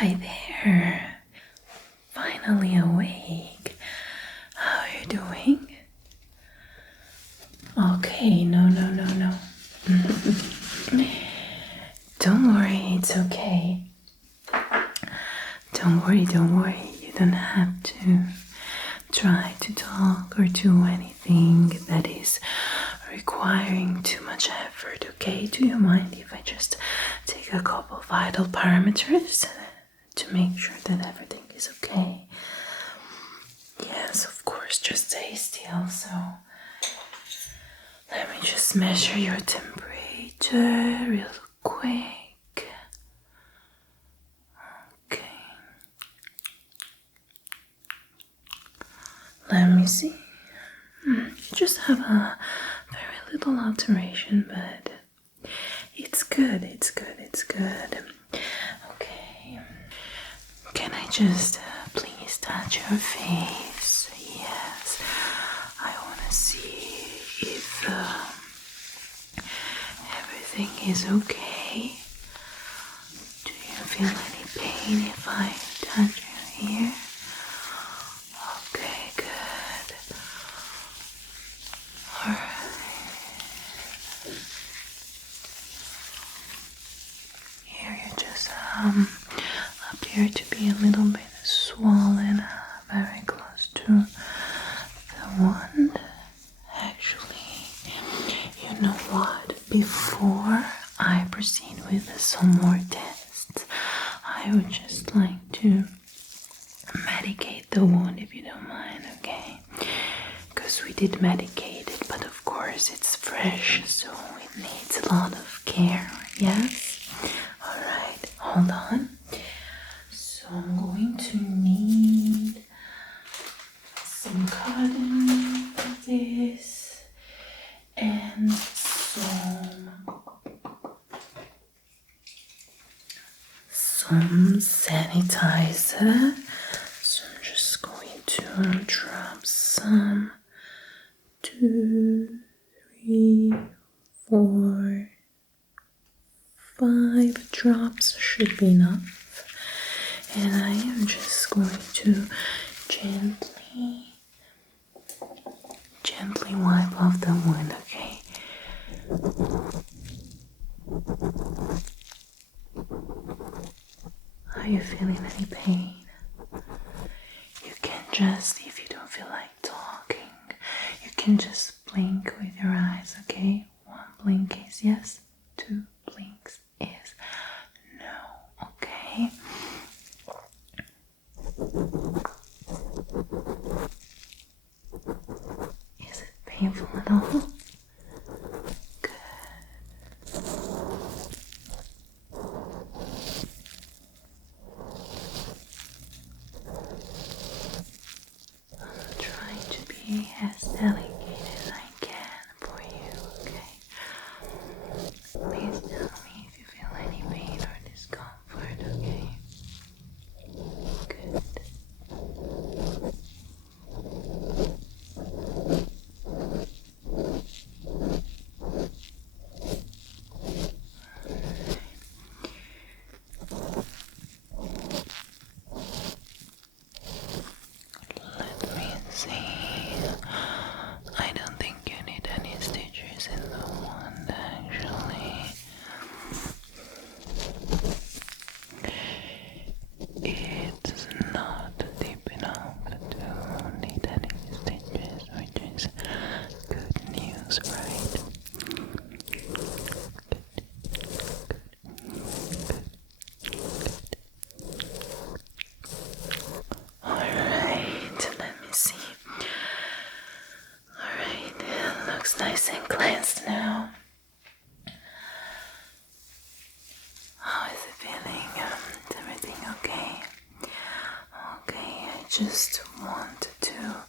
Hi there. Finally awake. How are you doing? Okay, no. Don't worry, it's okay. Don't worry. You don't have to try to talk or do anything that is requiring too much effort, okay? Do you mind if I just take a couple vital parameters to make sure that everything is okay? Yes, of course, just stay still. So let me just measure your temperature real quick. Okay. Let me see. You just have a very little alteration, but it's good. Okay. Can I just please touch your face? Yes. I want to see if everything is okay. Do you feel any pain if I touch your ear? Okay, good. Alright. Here you just appear to be a little bit swollen, very close to the wound. Actually, you know what? Before I proceed with some more tests, I would just like to medicate the wound, if you don't mind, okay? Because we did medicate it, but of course it's fresh, so it needs a lot of care, yes? Alright, hold on. So I'm going to need some cotton for this and some sanitizer. So I'm just going to drop some. 2, 3, 4, 5 drops should be enough. And I am just going to gently wipe off the wound, okay? Are you feeling any pain? You can just, if you don't feel like talking, you can just blink with your eyes, okay? 1 blink is yes, 2 blinks is no, okay? Is it painful at all? Good. I'm trying to be as delicate as I can for you, okay? Please tell me if you feel any pain or discomfort, okay? Good. Let me see. I don't think you need any stitches in the wound, actually. It's not deep enough to need any stitches, which is good news, right? Alright, let me see. Alright, looks nice and cleansed now. How is it feeling? Is everything okay? Okay, I just wanted to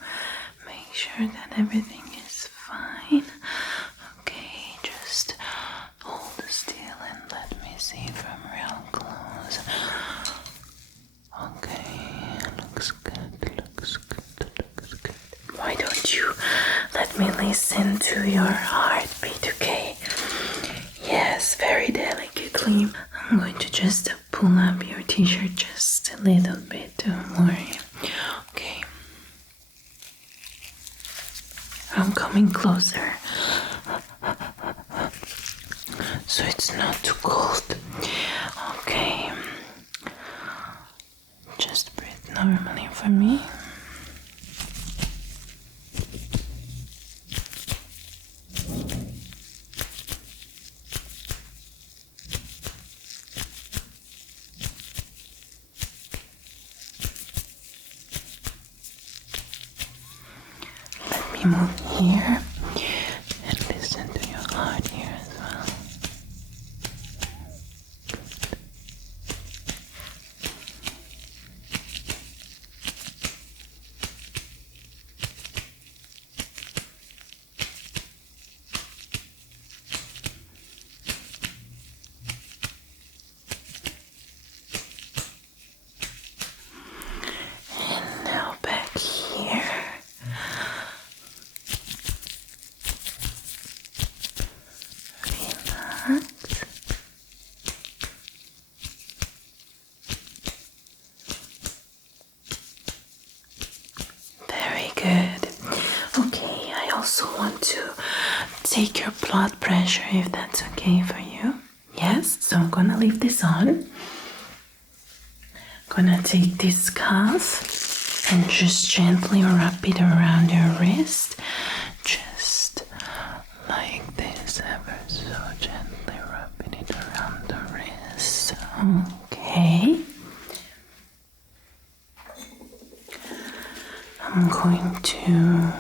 make sure that everything is fine. Okay, just hold still and let me see from real close. Okay, looks good. Why don't you let me listen to your heartbeat, okay? Yes, very delicately. I'm going to just pull up your t-shirt just a little bit, don't worry. Okay. I'm coming closer. So it's not too cold. Okay. Just breathe normally for me. Let me move here and listen to your heart here as well. And now back here. Relax. Very good. Okay, I also want to take your blood pressure if that's okay for you. Yes, so I'm gonna leave this on. Gonna take this scarf and just gently wrap it around your wrist. Just like this, ever so gently wrapping it around the wrist. Okay. I'm going to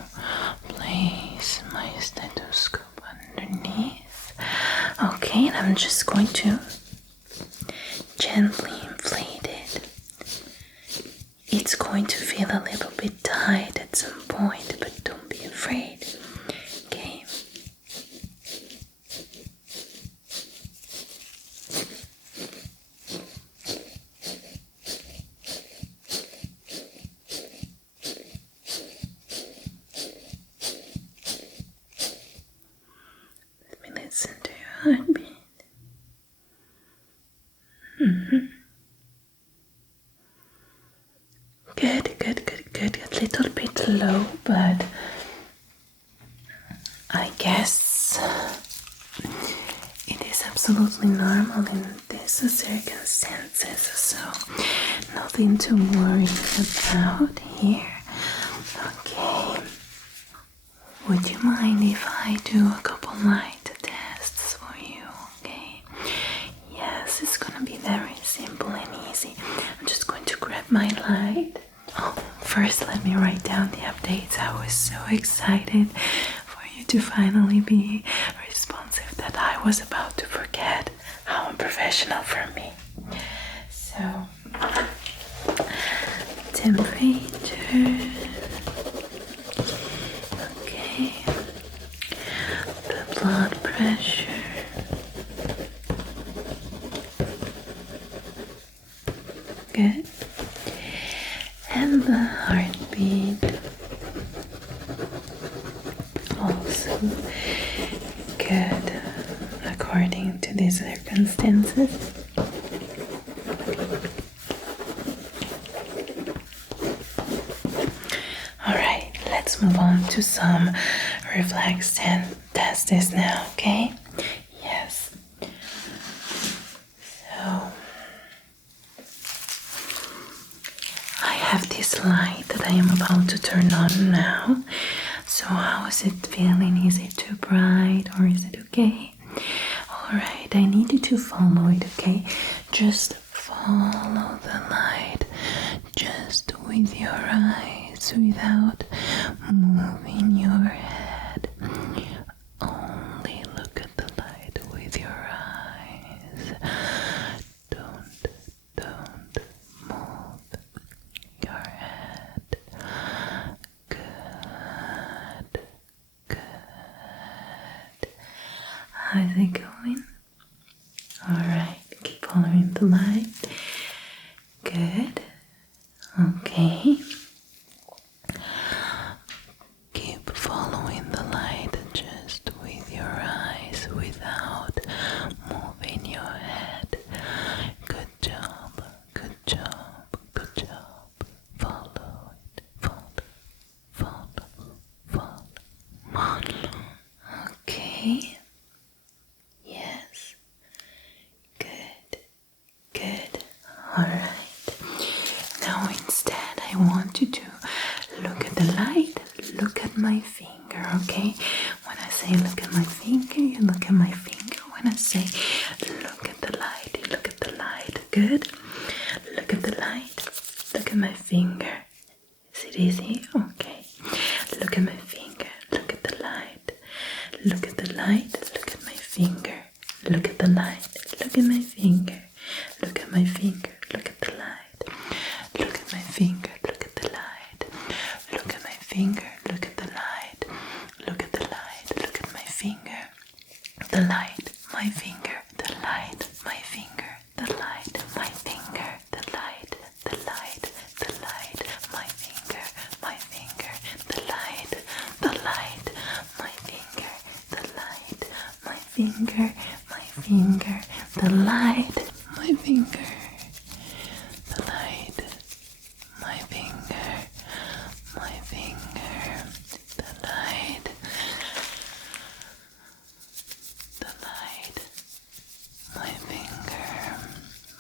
place my stethoscope underneath. Okay, and I'm just going to gently inflate it. It's going to feel a little bit tight at some point, but don't be afraid. Okay. Let me listen to your heartbeat. Good. A little bit low, but I guess it is absolutely normal in these circumstances, so nothing to worry about here. Okay. Would you mind if I do a couple light tests for you? Okay. Yes, it's gonna be very simple and easy. I'm just going to grab my light. Oh, first let me write down the updates. I was so excited for you to finally be responsive that I was about to forget. How unprofessional from me. So, temperature. Okay. The blood pressure. Good. And the heartbeat. Also good according to these circumstances. Alright, let's move on to some reflex tests now, okay? Yes. So I have this light that I am about to turn on now. So how is it feeling? Is it too bright or is it okay? Alright, I need you to follow it, okay? Just follow the light, just with your eyes, without moving your head. Only look at the light with your eyes. Don't move your head. Good. How's it going? Alright, keep following the light. Good. Okay. Keep following the light just with your eyes without moving your head. Good job. Alright. Now instead I want you to look at the light, look at my finger, okay? When I say look at my finger, you look at my finger. When I say look at the light, you look at the light. Good? Look at the light, look at my finger. Is it easy? Okay. Look at my finger, look at the light. Look at the light, look at my finger. Look at the light, look at my finger. Look at my finger, look at the light. Look at my finger, look at the light. Look at my finger, look at the light. Look at the light, look at my finger. The light, my finger, the light, my finger, the light, my finger, the light, the light, the light, my finger, my finger, the light, the light, my finger, the light, my finger, my finger, the light, my finger, the light, my finger, my finger, the light, the light, my finger,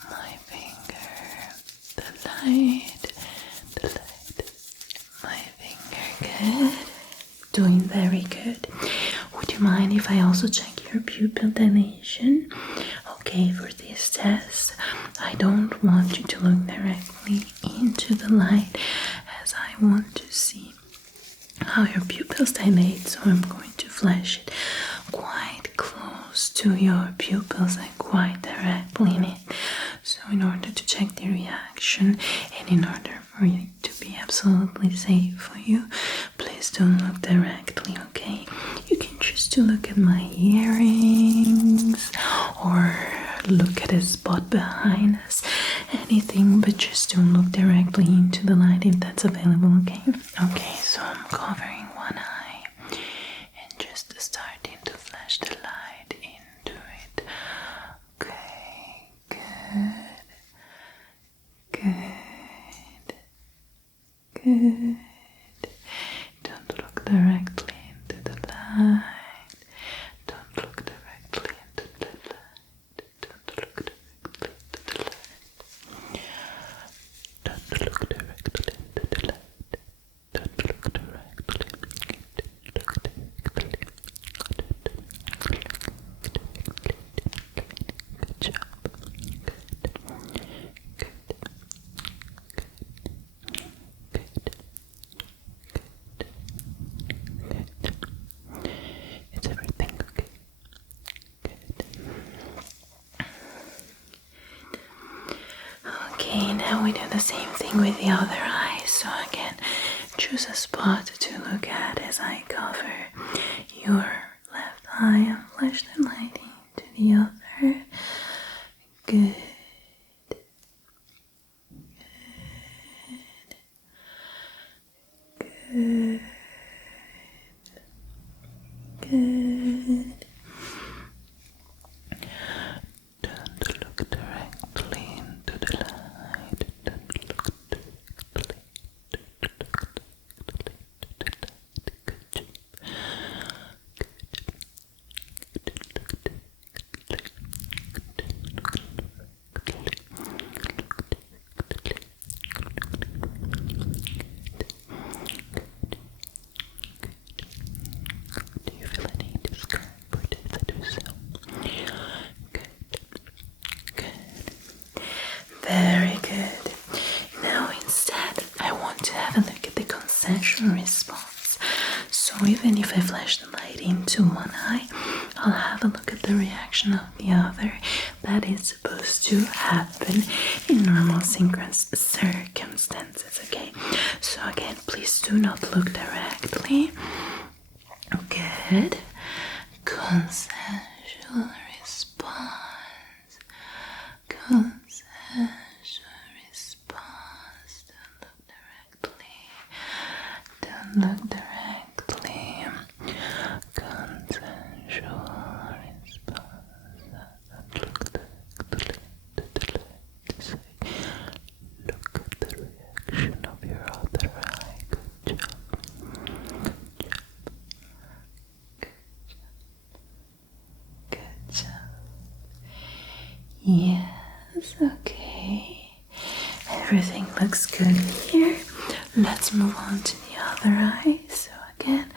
my finger, the light, my finger. Good. Doing very good. Would you mind if I also check your pupil dilation? Okay, for this test, I don't want you to look directly into the light as I want to see how your pupils dilate, so I'm going to flash it quite close to your pupils and quite directly in it. So in order to check the reaction and in order for it to be absolutely safe for you, please don't look directly, okay? You can choose to look at my earrings or look at a spot behind us, anything, but just don't look directly into the light if that's available, okay? Okay, so I'm covering one eye and just starting to flash the light into it. Okay, good, good, good. Don't look directly into the light. Don't look directly into the light. Don't look directly into the light. Don't look directly into the light. Don't look directly. Look directly. Good job. Good. Good. Is everything okay? Good. Okay, now we do the same thing with the other eye. So again, choose a spot to look at as I cover your left eye and flash the light into the other. Good. Good. Good. Don't look directly into the light. Don't look directly. Don't look directly into the light. Good job. Do you feel any discomfort as I do so? Good. Good. Very good. Now instead, I want to have a look at the consensual response. So even if I flash the light into one eye, I'll have a look at the reaction of the other. That is supposed to happen in normal synchronous circumstances, okay? So again, please do not look directly. Good. Consensual response. Consensual response. Don't look directly. Consensual response. Don't look directly to the left. Say, look at the reaction of your other eye. Good job. Good job. Yes, okay. Everything looks good here. Let's move on to the other eye. So again,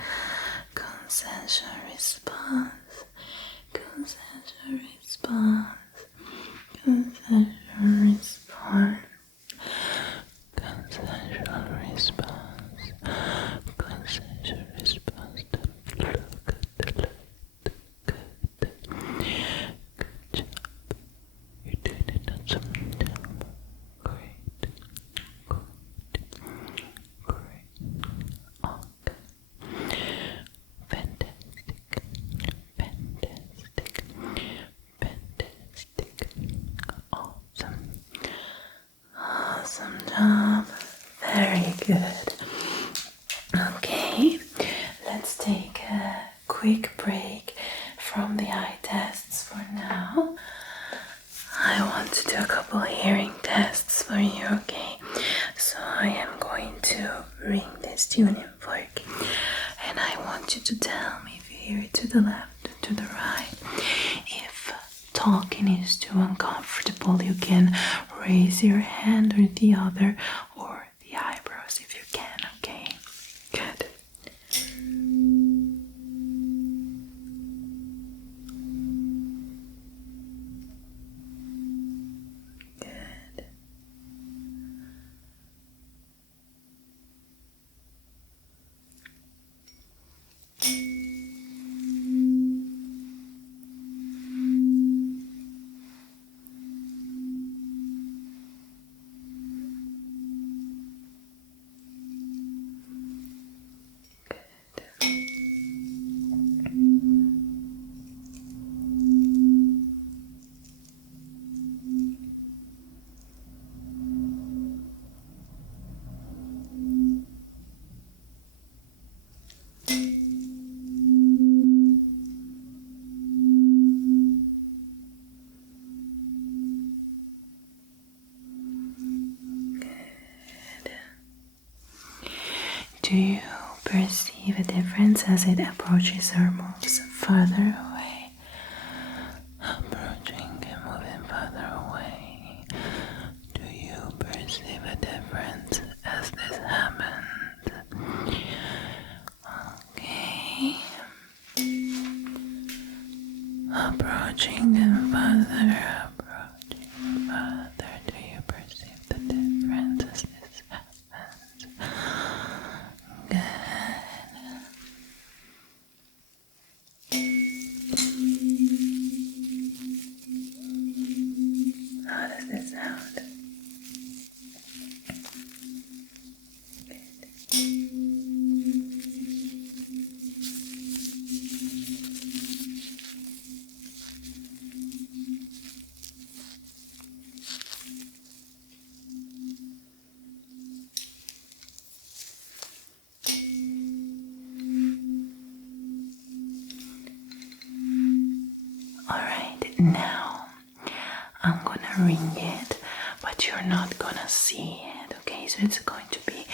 consensual response, consensual response, consensual response, consensual response, consensual response. Good job. You're doing it on some time. Great. Okay. Fantastic. Awesome job. Very good. Okay, let's take a quick break from the eye tests for now. I want to do a couple hearing tests for you, okay? So I am going to ring this tuning fork and I want you to tell me if you hear it to the left or to the right. If talking is too uncomfortable, you can raise your hand or the other or the eyebrows if you can, okay? Good. Good. Do you perceive a difference as it approaches or moves further away? Approaching and moving further away. Do you perceive a difference as this happens? Okay. Approaching and further, approaching further. Do you perceive the difference as this happens? Good. How does this sound? Alright, now I'm gonna ring it, but you're not gonna see it, okay? So it's going to be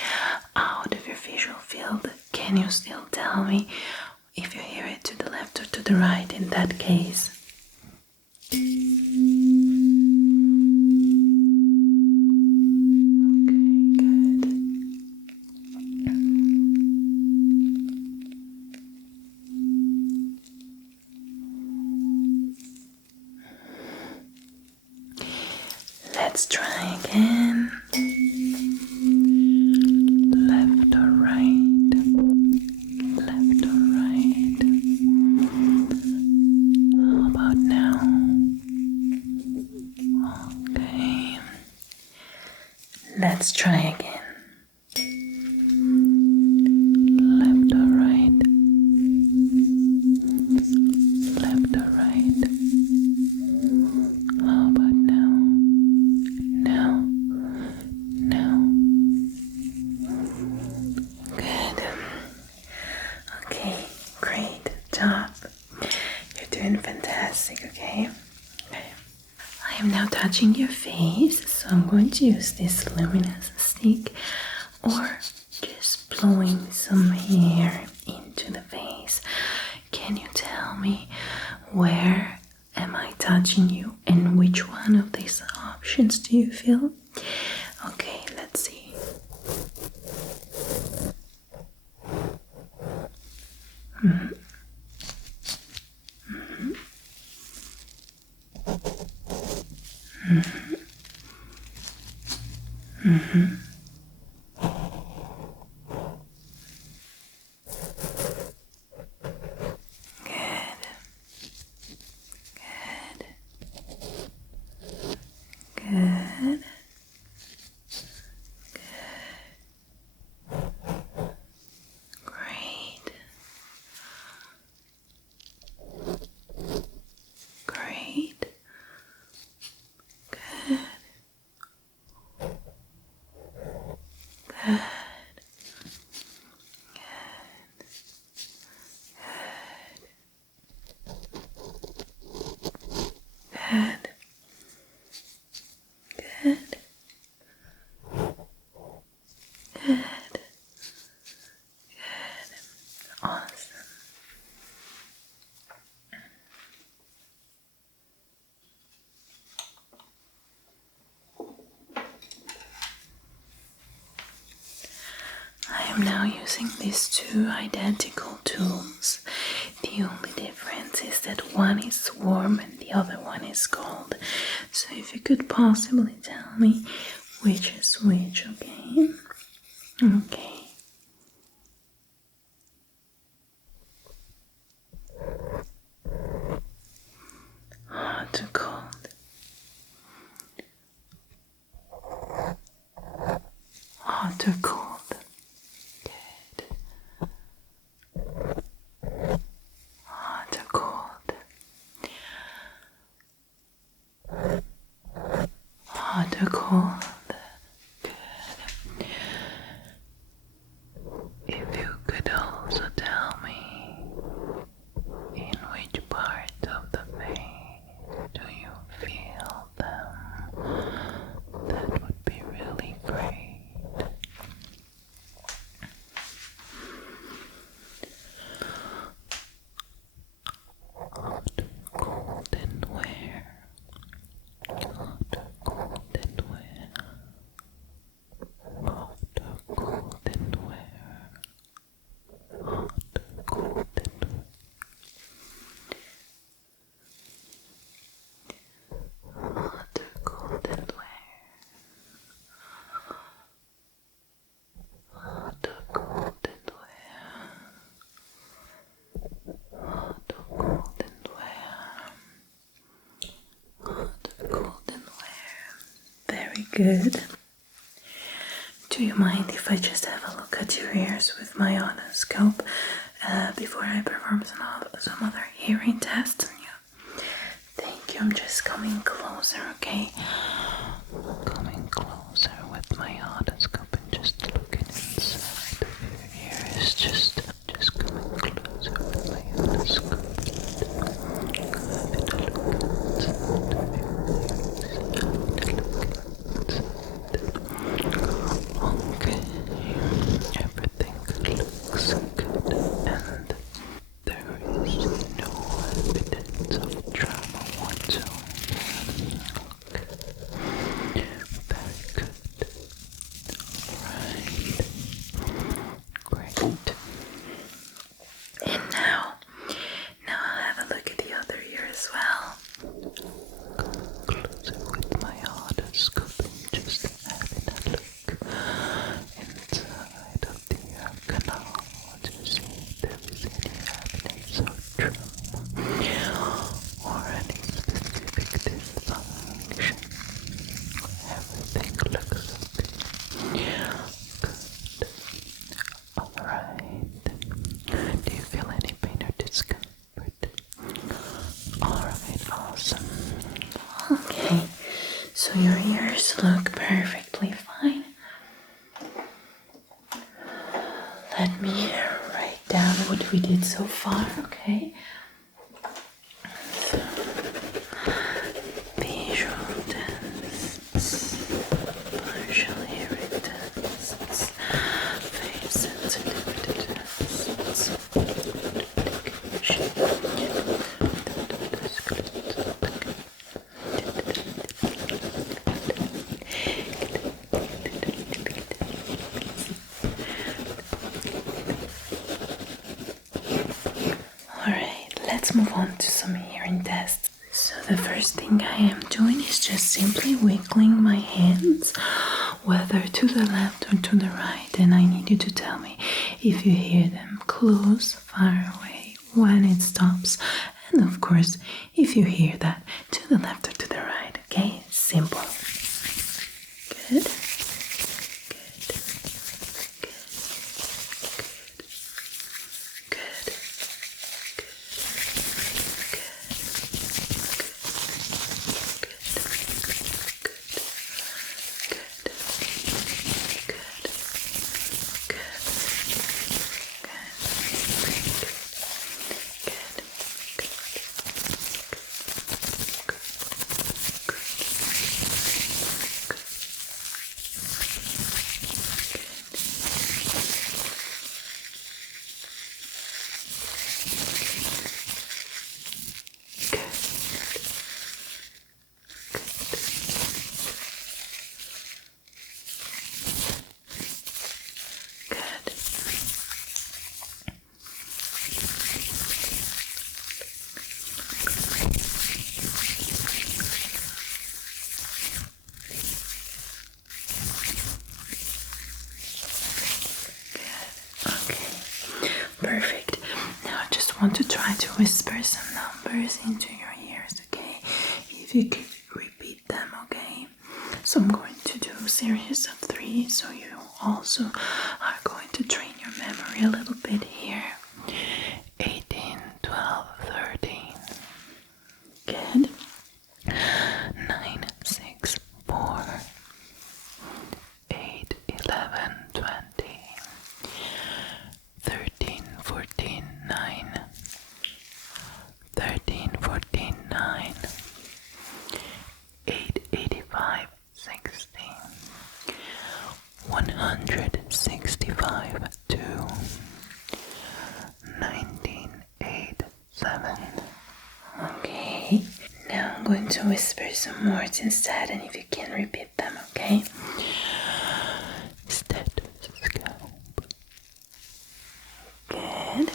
out of your visual field. Can you still tell me if you hear it to the left or to the right in that case? Let's try again. Left or right? Left or right? How about now? Okay. Let's try again. Left or right? Left or right? How about now? Now. Good. Okay, great job. You're doing fantastic, okay? I am now touching your face, so I'm going to use this luminous stick or just blowing some air into the face. Can you tell me where am I touching you and which one of these options do you feel? Okay, Mm-hmm. Good. Good. Good. Great. Great. Good. Good. Good. Good. Good. Good. Awesome. I am now using these two identical tools. The only difference is that one is warm and the other one is cold. So if you could possibly tell me which is which, okay? Okay. Hot or cold? Hot or cold? Good. Hot or cold? Hot or cold? Good. If you could also tell me in which part of the face do you feel them, that would be really great. Hot or cold and where? Hot or cold and where? Hot or cold and where? Hot or cold and where? Hot or cold and where? Hot or cold and where? Hot or cold and where? Hot or cold and where? Very good. Do you mind if I just have a look at your ears with my otoscope before I perform some other hearing tests on you? Thank you. I'm just coming closer, okay? Coming closer with my otoscope and just looking inside of your ears. Just coming closer with my otoscope. Having a look inside of your ears. Having a look inside. Okay, everything looks good and there is no evidence of trauma whatsoever. Okay. Very good. Alright. Great. And now I'll have a look at the other ear as well. Come closer with my otoscope and just having a look inside of the ear canal to see if there is any evidence of trauma or any specific dysfunction. Everything looks okay. Good. Alright. Do you feel any pain or discomfort? Alright, awesome. Okay, so your ears look perfectly fine. Let me write down what we did so far, okay? So, visual tests, partial hearing tests, face sensitivity tests, Alright, let's move on to some hearing tests. So the first thing I am doing is just simply wiggling my hands whether to the left or to the right, and I need you to tell me if you hear them close, far away, when it stops, and of course, if you hear that to the left or to the right, okay? Simple. Good. Perfect. Now I just want to try to whisper some numbers into your ears, okay? If you could repeat them, okay? So I'm going to do a series of 3, so you also are going to train your memory a little bit here. 18, 12, 13. Good. 9, 6, 4. 8, 11, 20. 13, 14, 9. 13, 14, 9. 8, 85, 16. 165, 2. 19, 8, 7. Okay. Now I'm going to whisper some words instead, and if you can repeat them, okay? Stethoscope. Good.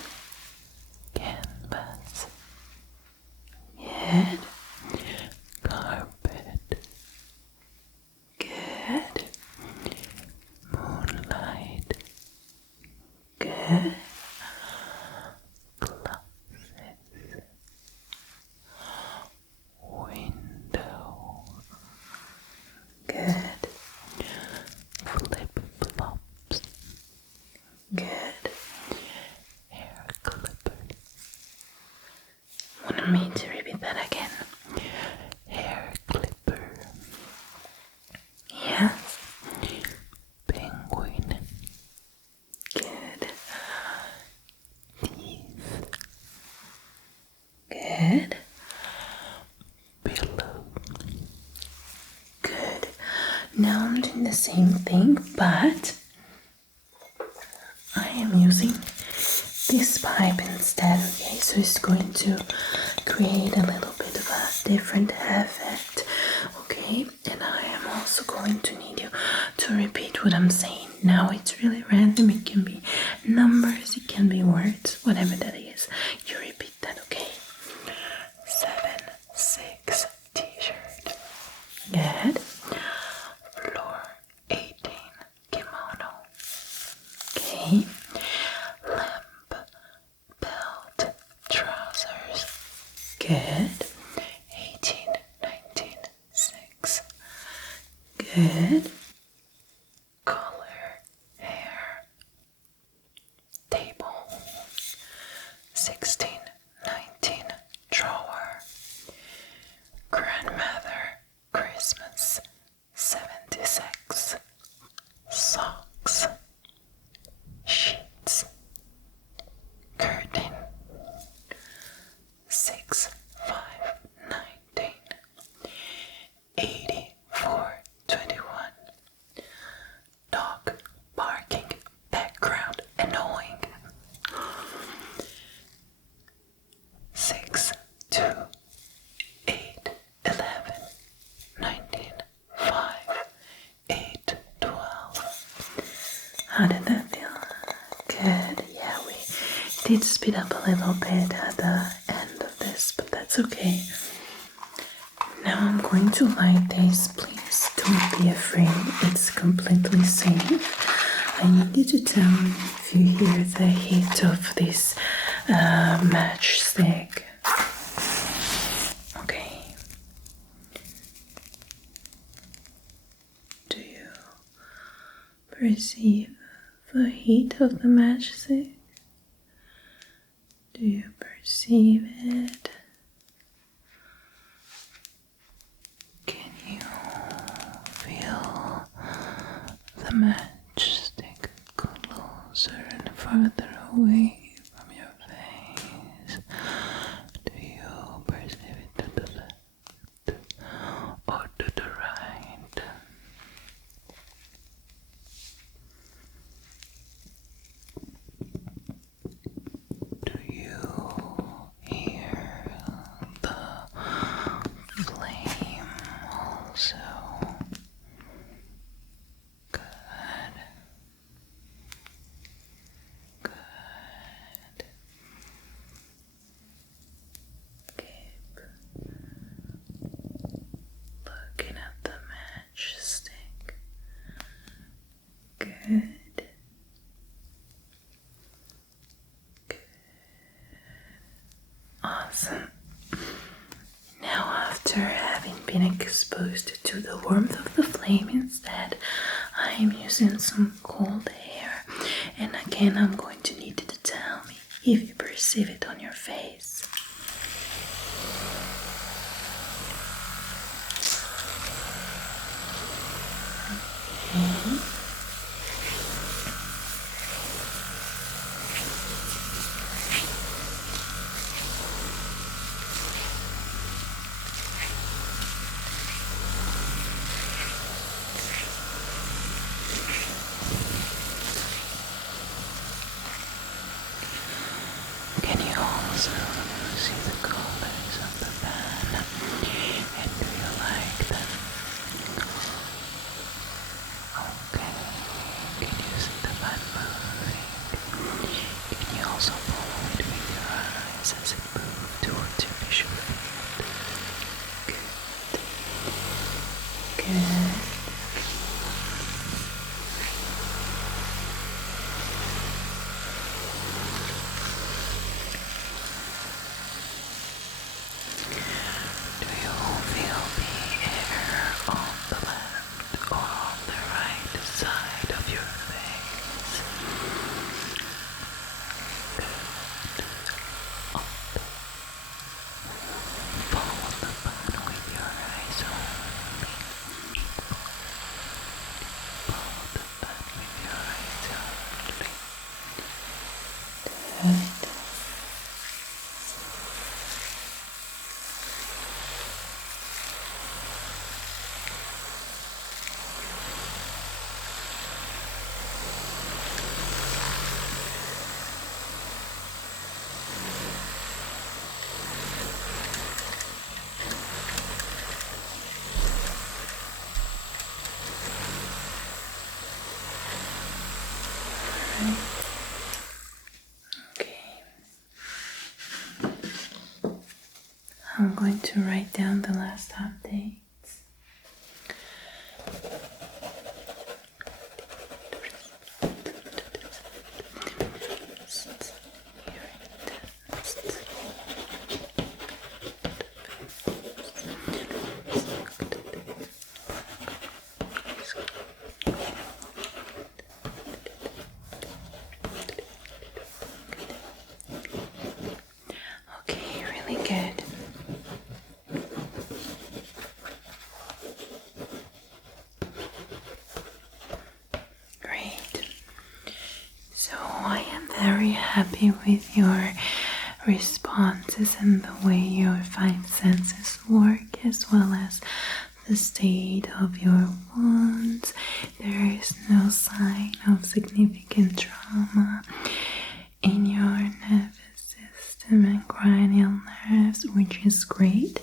Canvas. Good. Carpet. Good. Moonlight. Good. Glasses. Window. Good. Flip-flops. Good. Hair clipper. Want me to repeat that again? Hair clipper. Yes. Penguin. Good. Teeth. Good. Pillow. Good. Now I'm doing the same thing, but I am using this pipe instead, okay? So it's going to create a little bit of a different effect, okay? And I am also going to need you to repeat what I'm saying. Now it's really random. It can be numbers, it can be words, whatever that is. You repeat that, okay? 7, 6, t-shirt. Good. Floor 18, kimono. Okay. Lamp, belt, trousers. Good. 18, 19, 6. Good. Color, hair. Table. 16, 19, drawer. Grandmother, Christmas. 76. Socks. Sheets. Curtain. 6, 5, 19. 84, 21. Dog barking, background annoying. 6, 2, 8, 11, 19, 5, 8, 12. How did that feel? Good. Yeah, we did speed up a little bit at the end of this, but that's okay. Now I'm going to light this. Please Don't be afraid, it's completely safe. I need you to tell me if you hear the hit of this matchstick. Okay. Do you perceive the heat of the matchstick? Do you perceive it? Can you feel the matchstick closer and further away from your face? Do you perceive it to the left or to the right? Do you hear the flame also? Good. Good. Keep looking at the matchstick. Good. Good. Awesome. Now, after having been exposed to the warmth of the flame instead, I am using some cold air. And again, I'm going to need you to tell me if you perceive it on your face. Okay. Can you also see the colors of the fan? And do you like them? Okay. Can you see the fan moving? Can you also follow it with your eyes as it moves towards your visual field? Good. Good. Do you feel the air on the left or on the right side of your face? Good. Follow the fan with your eyes only. Follow the fan with your eyes only. Good. Okay. I'm going to write down the last updates. Okay, really good. Great. So I am very happy with your responses and the way your five senses work, as well as the state of your wounds. There is no sign of significant trauma in your nervous system and cranial nerves, which is great.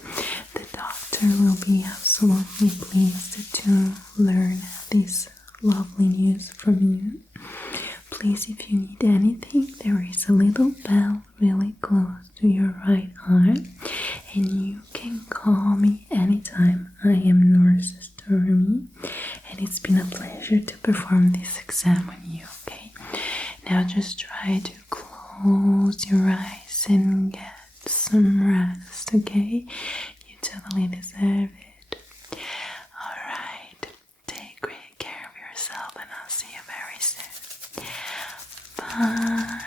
The doctor will be absolutely pleased to learn this lovely news from you. Please, if you need anything, there is a little bell really close to your right arm, and you can call me anytime. I am Nurse Stormy, it's been a pleasure to perform this exam on you, okay? Now just try to close your eyes and get some rest, okay? You totally deserve it. Alright, take great care of yourself and I'll see you very soon. Bye.